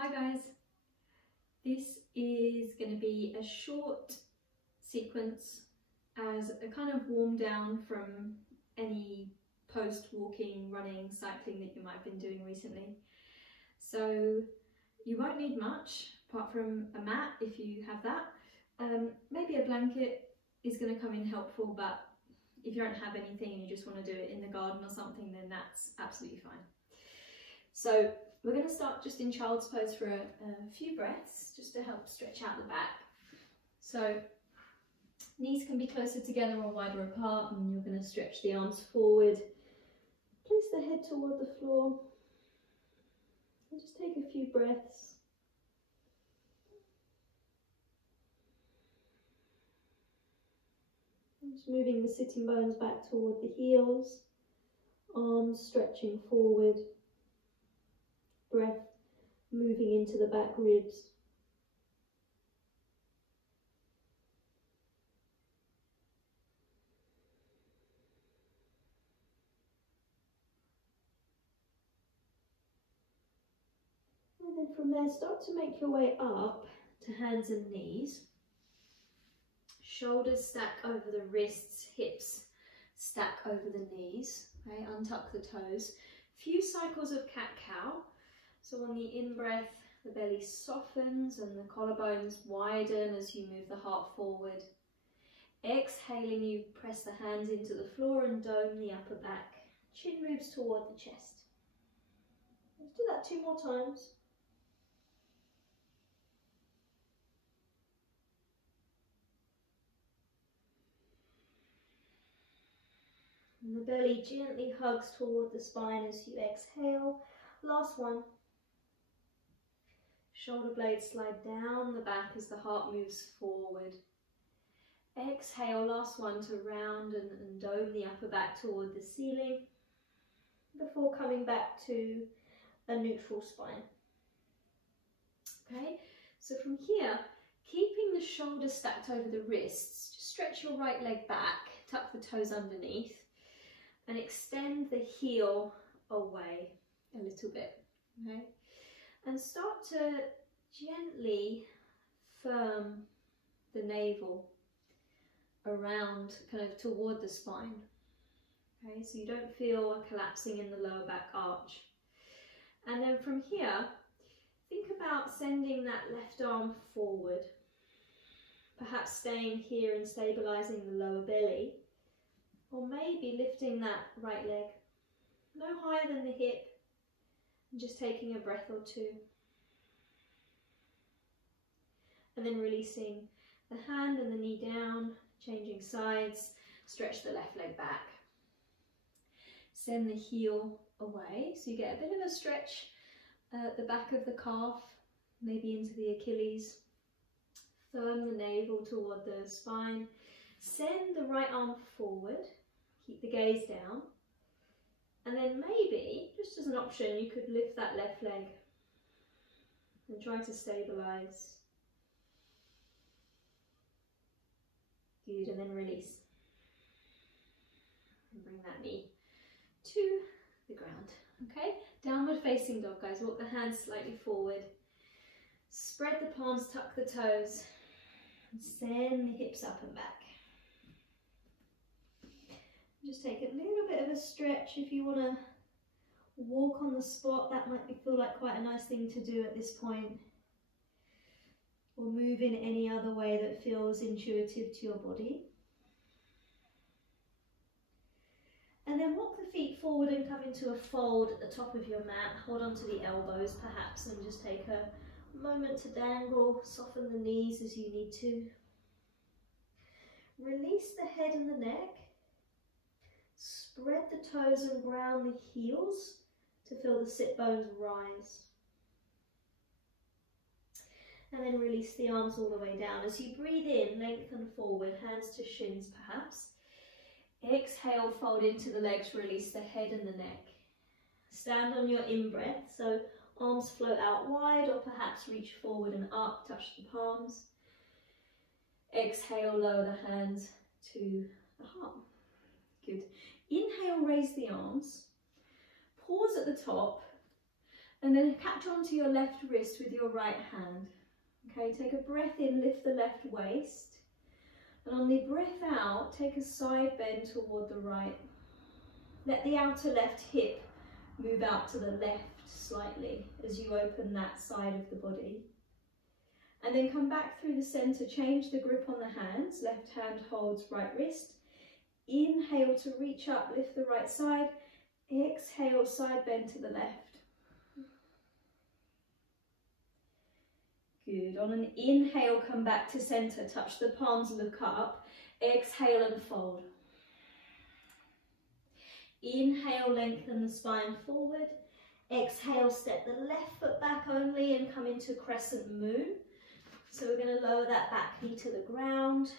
Hi guys, this is going to be a short sequence as a kind of warm down from any post walking, running, cycling that you might have been doing recently. So you won't need much apart from a mat if you have that. Maybe a blanket is going to come in helpful, but if you don't have anything and you just want to do it in the garden or something, then that's absolutely fine. So we're going to start just in child's pose for a few breaths, just to help stretch out the back. So knees can be closer together or wider apart, and you're going to stretch the arms forward. Place the head toward the floor and just take a few breaths. Just moving the sitting bones back toward the heels, arms stretching forward. Breath moving into the back ribs. And then from there, start to make your way up to hands and knees. Shoulders stack over the wrists, hips stack over the knees. Okay, untuck the toes. Few cycles of cat-cow. So on the in-breath, the belly softens and the collarbones widen as you move the heart forward. Exhaling, you press the hands into the floor and dome the upper back. Chin moves toward the chest. Let's do that 2 more times. And the belly gently hugs toward the spine as you exhale. Last one. Shoulder blades slide down the back as the heart moves forward. Exhale, last one, to round and dome the upper back toward the ceiling before coming back to a neutral spine. Okay, so from here, keeping the shoulders stacked over the wrists, just stretch your right leg back, tuck the toes underneath, and extend the heel away a little bit. Okay. And start to gently firm the navel around, kind of toward the spine. Okay, so you don't feel a collapsing in the lower back arch. And then from here, think about sending that left arm forward, perhaps staying here and stabilizing the lower belly, or maybe lifting that right leg no higher than the hip. And just taking a breath or two. And then releasing the hand and the knee down, changing sides, stretch the left leg back. Send the heel away, so you get a bit of a stretch at the back of the calf, maybe into the Achilles. Firm the navel toward the spine. Send the right arm forward, keep the gaze down. And then maybe, just as an option, you could lift that left leg and try to stabilize. Good, and then release. And bring that knee to the ground. Okay, downward facing dog, guys. Walk the hands slightly forward. Spread the palms, tuck the toes, and send the hips up and back. Just take a little bit of a stretch. If you want to walk on the spot, that might feel like quite a nice thing to do at this point. Or move in any other way that feels intuitive to your body. And then walk the feet forward and come into a fold at the top of your mat. Hold on to the elbows perhaps and just take a moment to dangle, soften the knees as you need to. Release the head and the neck. Spread the toes and ground the heels to feel the sit bones rise. And then release the arms all the way down. As you breathe in, lengthen forward, hands to shins perhaps. Exhale, fold into the legs, release the head and the neck. Stand on your in-breath, so arms float out wide or perhaps reach forward and up, touch the palms. Exhale, lower the hands to the heart. Good. Inhale, raise the arms, pause at the top, And then catch onto your left wrist with your right hand. Okay, take a breath in, lift the left waist. And on the breath out, take a side bend toward the right. Let the outer left hip move out to the left slightly as you open that side of the body. And then come back through the center, change the grip on the hands. Left hand holds right wrist. Inhale to reach up, lift the right side. Exhale, side bend to the left. Good. On an inhale, come back to center, touch the palms, look up. Exhale and fold. Inhale, lengthen the spine forward. Exhale, step the left foot back only and come into Crescent Moon. So we're going to lower that back knee to the ground,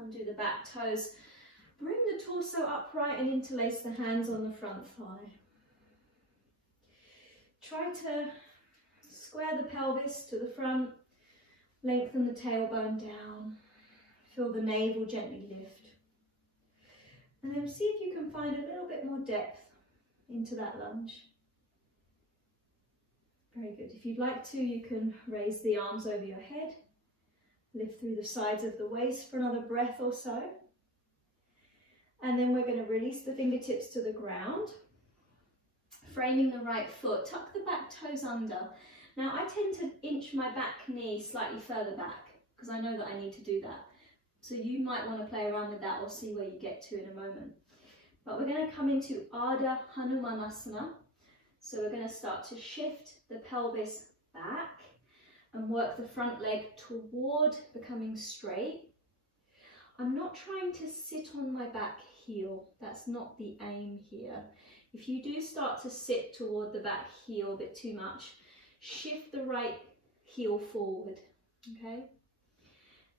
undo the back toes. Bring the torso upright and interlace the hands on the front thigh. Try to square the pelvis to the front, lengthen the tailbone down, feel the navel gently lift. And then see if you can find a little bit more depth into that lunge. Very good. If you'd like to, you can raise the arms over your head, lift through the sides of the waist for another breath or so. And then we're going to release the fingertips to the ground, framing the right foot, tuck the back toes under. Now I tend to inch my back knee slightly further back because I know that I need to do that. So you might want to play around with that or see where you get to in a moment. But we're going to come into Ardha Hanumanasana. So we're going to start to shift the pelvis back and work the front leg toward becoming straight. I'm not trying to sit on my back heel. That's not the aim here. If you do start to sit toward the back heel a bit too much, shift the right heel forward, okay?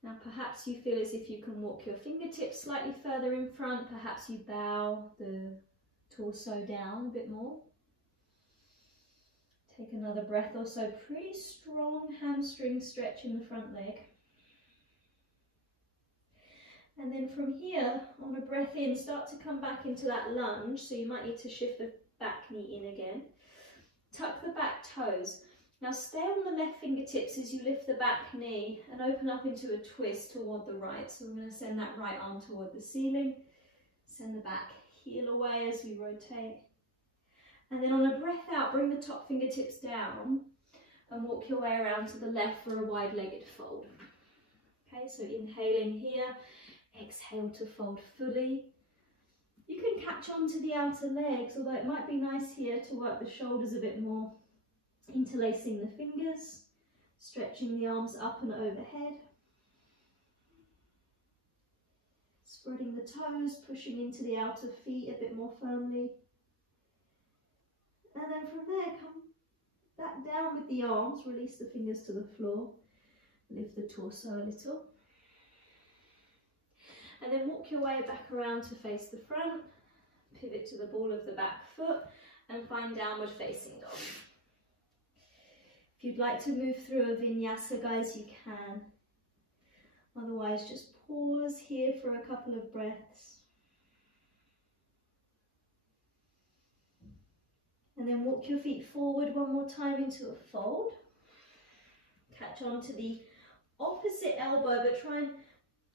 Now perhaps you feel as if you can walk your fingertips slightly further in front, perhaps you bow the torso down a bit more. Take another breath or so, pretty strong hamstring stretch in the front leg. And then from here, on a breath in, start to come back into that lunge, so you might need to shift the back knee in again. Tuck the back toes. Now stay on the left fingertips as you lift the back knee and open up into a twist toward the right. So I'm going to send that right arm toward the ceiling. Send the back heel away as you rotate. And then on a breath out, bring the top fingertips down and walk your way around to the left for a wide-legged fold. Okay, so inhaling here, exhale to fold fully. You can catch on to the outer legs, although it might be nice here to work the shoulders a bit more. Interlacing the fingers, stretching the arms up and overhead. Spreading the toes, pushing into the outer feet a bit more firmly. And then from there, come back down with the arms, release the fingers to the floor, lift the torso a little. And then walk your way back around to face the front, pivot to the ball of the back foot and find downward facing dog. If you'd like to move through a vinyasa, guys, you can. Otherwise, just pause here for a couple of breaths. And then walk your feet forward one more time into a fold. Catch on to the opposite elbow, but try and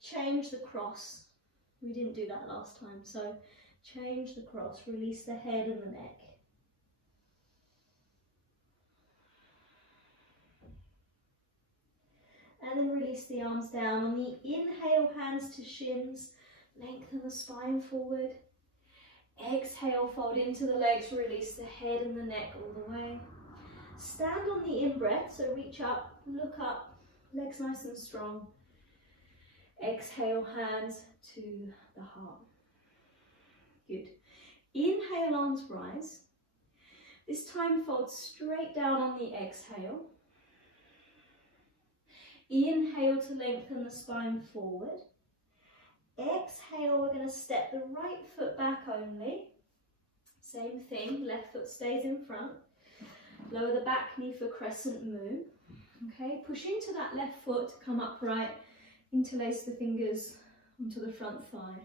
change the cross. We didn't do that last time, so change the cross. Release the head and the neck. And then release the arms down. On the inhale, hands to shins. Lengthen the spine forward. Exhale, fold into the legs. Release the head and the neck all the way. Stand on the in-breath, so reach up, look up, legs nice and strong. Exhale, hands to the heart. Good. Inhale, arms rise. This time fold straight down on the exhale. Inhale to lengthen the spine forward. Exhale, we're going to step the right foot back only. Same thing, left foot stays in front. Lower the back knee for Crescent Moon. Okay, push into that left foot to come upright. Interlace the fingers onto the front thigh.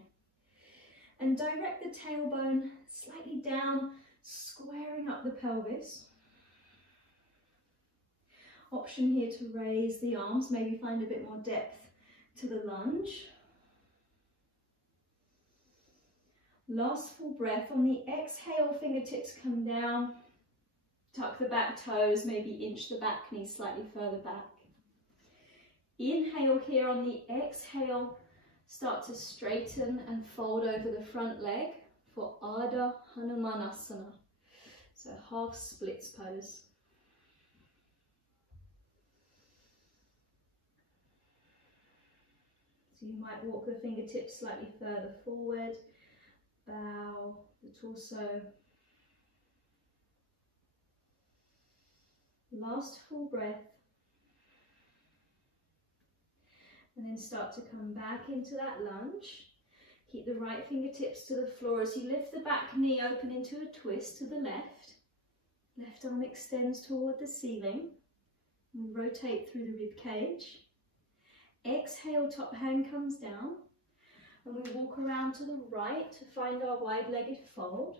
And direct the tailbone slightly down, squaring up the pelvis. Option here to raise the arms, maybe find a bit more depth to the lunge. Last full breath. On the exhale, fingertips come down, tuck the back toes, maybe inch the back knee slightly further back. Inhale here. On the exhale, start to straighten and fold over the front leg for Ardha Hanumanasana. So half splits pose. So you might walk the fingertips slightly further forward, bow the torso. Last full breath. And then start to come back into that lunge. Keep the right fingertips to the floor as you lift the back knee open into a twist to the left. Left arm extends toward the ceiling. We rotate through the rib cage. Exhale, top hand comes down. And we walk around to the right to find our wide-legged fold.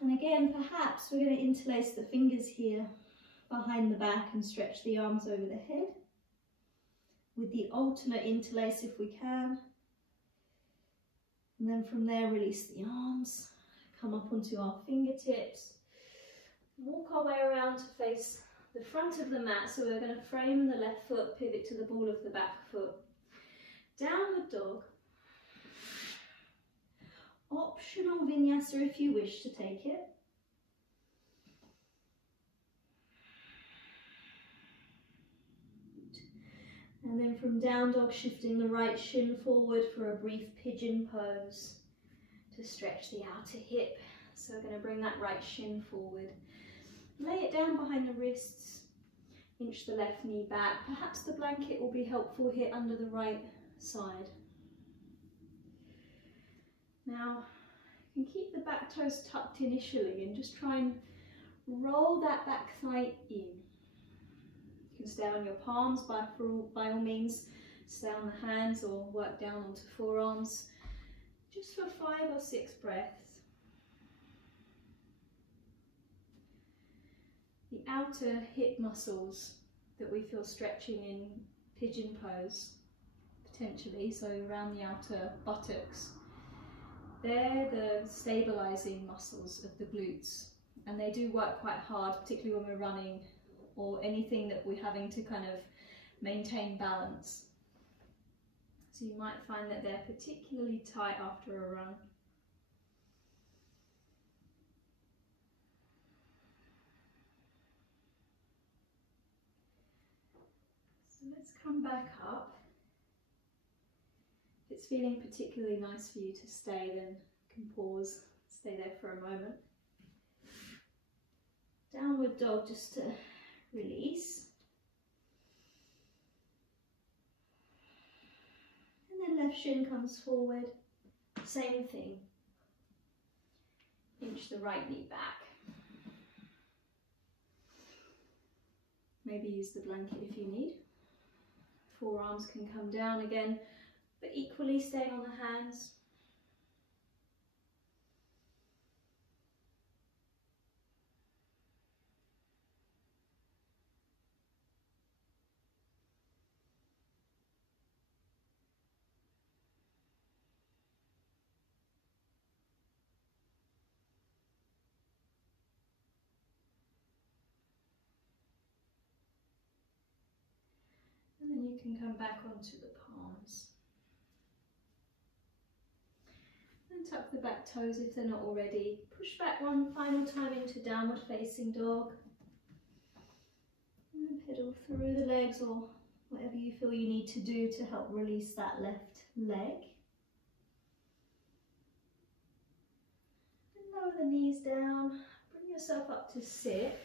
And again, perhaps we're going to interlace the fingers here behind the back and stretch the arms over the head. With the alternate interlace if we can. And then from there, release the arms, come up onto our fingertips. Walk our way around to face the front of the mat. So we're going to frame the left foot, pivot to the ball of the back foot. Downward dog. Optional vinyasa if you wish to take it. And then from down dog, shifting the right shin forward for a brief pigeon pose to stretch the outer hip. So we're going to bring that right shin forward. Lay it down behind the wrists. Inch the left knee back. Perhaps the blanket will be helpful here under the right side. Now, you can keep the back toes tucked initially and just try and roll that back thigh in. You can stay on your palms by all means, stay on the hands or work down onto forearms, just for 5 or 6 breaths. The outer hip muscles that we feel stretching in pigeon pose, potentially, so around the outer buttocks, they're the stabilizing muscles of the glutes, and they do work quite hard, particularly when we're running or anything that we're having to kind of maintain balance. So you might find that they're particularly tight after a run. So let's come back up. If it's feeling particularly nice for you to stay, then you can pause, stay there for a moment. Downward dog, just to release. And then left shin comes forward. Same thing. Inch the right knee back. Maybe use the blanket if you need. Forearms can come down again, but equally stay on the hands. And then you can come back onto the palms. And tuck the back toes if they're not already. Push back one final time into downward facing dog. And pedal through the legs or whatever you feel you need to do to help release that left leg. And lower the knees down. Bring yourself up to sit.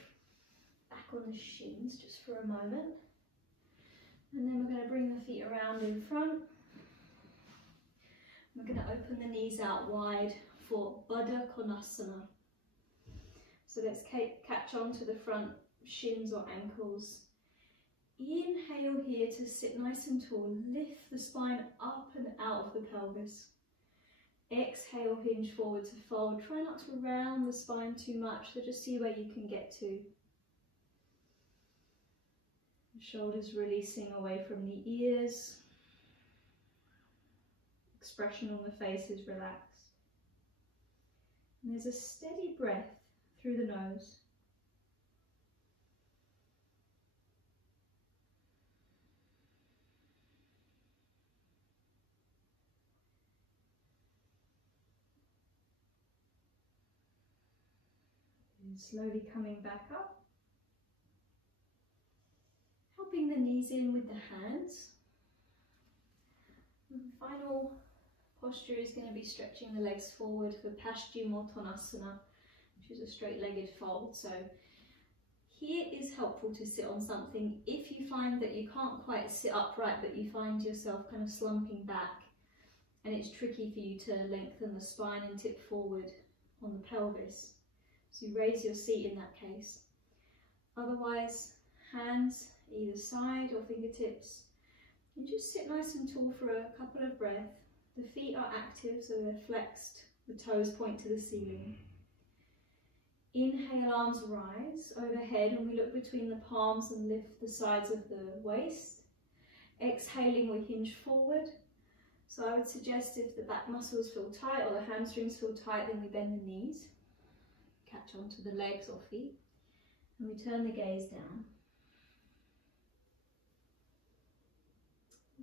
Back on the shins just for a moment. And then we're going to bring the feet around in front. We're going to open the knees out wide for Padottonasana. So let's catch on to the front shins or ankles. Inhale here to sit nice and tall. Lift the spine up and out of the pelvis. Exhale, hinge forward to fold. Try not to round the spine too much, so just see where you can get to. The shoulders releasing away from the ears. Expression on the face is relaxed. And there's a steady breath through the nose. And slowly coming back up. Helping the knees in with the hands. And the final posture is going to be stretching the legs forward for Pigeon Pose, which is a straight-legged fold. So here is helpful to sit on something if you find that you can't quite sit upright, but you find yourself kind of slumping back and it's tricky for you to lengthen the spine and tip forward on the pelvis. So you raise your seat in that case. Otherwise, hands either side or fingertips. And just sit nice and tall for a couple of breaths. The feet are active, so they're flexed. The toes point to the ceiling. Inhale, arms rise overhead, and we look between the palms and lift the sides of the waist. Exhaling, we hinge forward. So I would suggest if the back muscles feel tight or the hamstrings feel tight, then we bend the knees. Catch onto the legs or feet. And we turn the gaze down.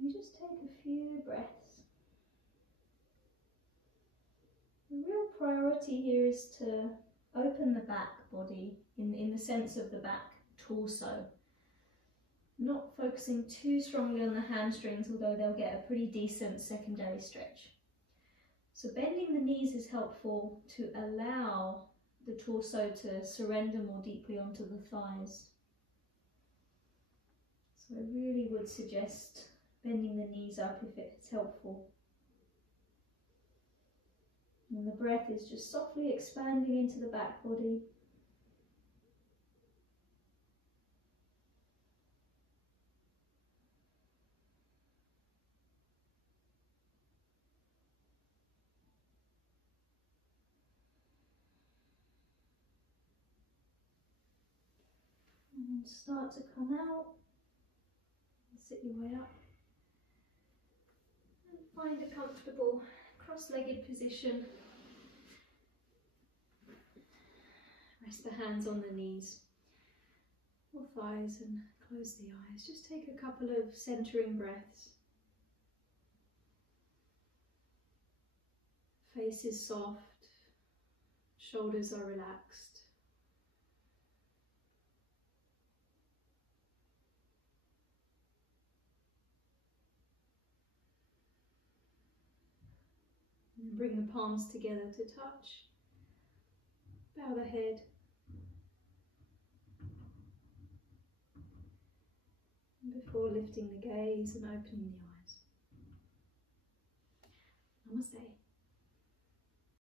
We just take a few breaths. The real priority here is to open the back body in the sense of the back torso. Not focusing too strongly on the hamstrings, although they'll get a pretty decent secondary stretch. So bending the knees is helpful to allow the torso to surrender more deeply onto the thighs. So I really would suggest bending the knees up if it's helpful. And the breath is just softly expanding into the back body. And start to come out. Sit your way up. And find a comfortable cross-legged position. Rest the hands on the knees or thighs and close the eyes. Just take a couple of centering breaths. Face is soft, shoulders are relaxed. And bring the palms together to touch. Bow the head. Before lifting the gaze and opening the eyes. Namaste.